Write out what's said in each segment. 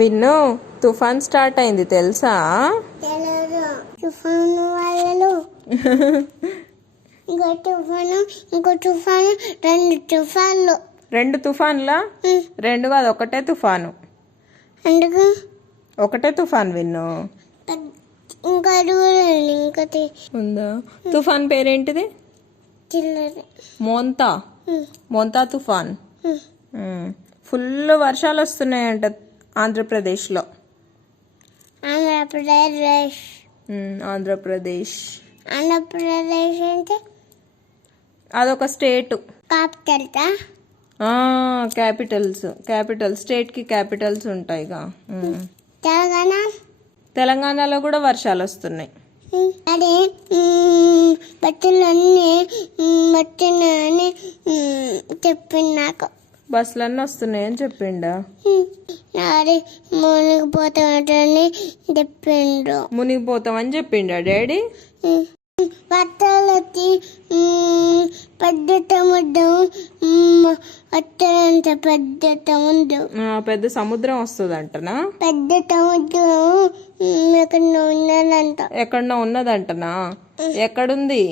విన్ను తుఫాన్ స్టార్ట్ అయింది తెలుసా? తుఫాను వాళ్ళు ఇంకో తుఫాను రెండు తుఫాన్లా? రెండు కాదు, ఒకటే తుఫాను. ఎందుకు ఒకటే తుఫాన్ విన్ను. ఇంకా ఇంకోటి ఉందా? తుఫాన్ పేరేంటిది? మోంతా తుఫాన్. ఫుల్ వర్షాలు వస్తున్నాయంట ఆంధ్రప్రదేశ్లో. ఆంధ్రప్రదేశ్ అంటే అదొక స్టేట్. క్యాపిటల్ క్యాపిటల్ స్టేట్ కి క్యాపిటల్స్ ఉంటాయిగా. తెలంగాణలో కూడా వర్షాలు వస్తున్నాయి. అదే బట్టలన్నీ బట్టలని చెప్పింది నాకు. బస్సులన్నీ వస్తున్నాయని చెప్పిండా? అదే మునిగిపోతామని చెప్పిండు. మునిగిపోతామని చెప్పిండా డాడీ? బట్టలు వచ్చి పెద్ద పెద్ద సముద్రం వస్తుందంటనా? పెద్ద సముద్రం ఎక్కడన్నా ఉన్నదంటనా? ఎక్కడుంది?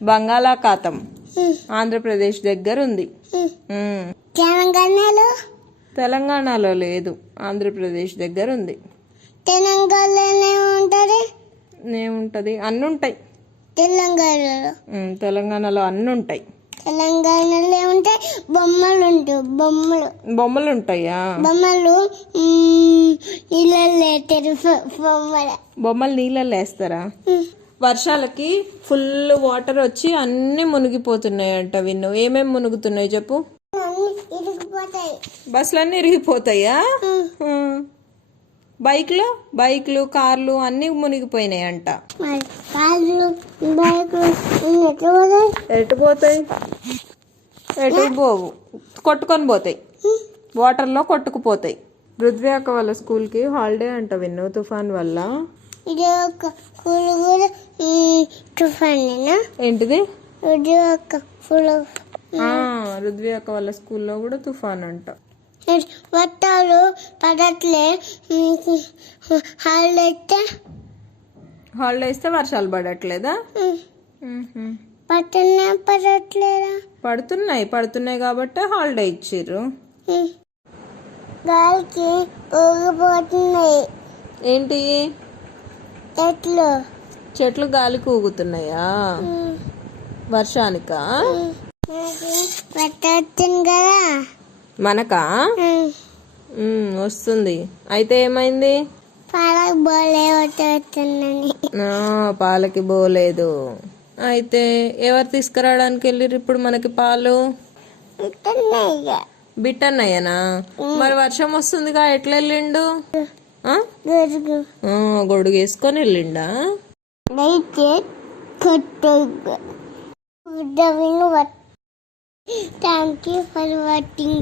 బంగాళాఖాతం ఆంధ్రప్రదేశ్ దగ్గర ఉంది. తెలంగాణలో లేదు, ఆంధ్రప్రదేశ్ దగ్గర ఉంది. ఏముంటది? అన్ని ఉంటాయి తెలంగాణలో అన్ని ఉంటాయి. తెలంగాణలో ఉంటాయి బొమ్మలు ఉంటాయా? బొమ్మలు నీళ్ళల్లో వేస్తారా? వర్షాలకి ఫుల్ వాటర్ వచ్చి అన్ని మునిగిపోతున్నాయంట విన్ను. ఏమేమి మునుగుతున్నాయి చెప్పు? బస్సులన్నీ ఇరిగిపోతాయా? బైక్లు కార్లు అన్ని మునిగిపోయినాయంట. ఎటు పోతాయి? ఎటు పోవు, కొట్టుకొని పోతాయి, వాటర్లో కొట్టుకుపోతాయి. పృథ్వీ అక్క వాళ్ళ స్కూల్కి హాలిడే అంట విన్ను తుఫాన్ వల్ల. ఏంటిది? రుద్వి అక్క వాళ్ళ స్కూల్లో కూడా తుఫాన్ అంట. వర్షాలు పడట్లే, హాలిడే ఇస్తే వర్షాలు పడట్లేదా? పడట్లేదా? పడుతున్నాయి కాబట్టి హాలిడే ఇచ్చిర్రు. గాలికి ఊగిపోతున్నాయి. ఏంటి? చెట్లు గాలికి ఊగుతున్నాయా? వర్షానికా? కదా మనకా? వస్తుంది. అయితే ఏమైంది? పాలకి పోలేదు. అయితే ఎవరు తీసుకురావడానికి వెళ్ళిర్రు ఇప్పుడు మనకి పాలు? బిట్టన్నయ్యనా? మరి వర్షం వస్తుందిగా, ఎట్లా వెళ్ళిండు? గొడుగు వేసుకొని వెళ్ళిండా? Thank you for watching.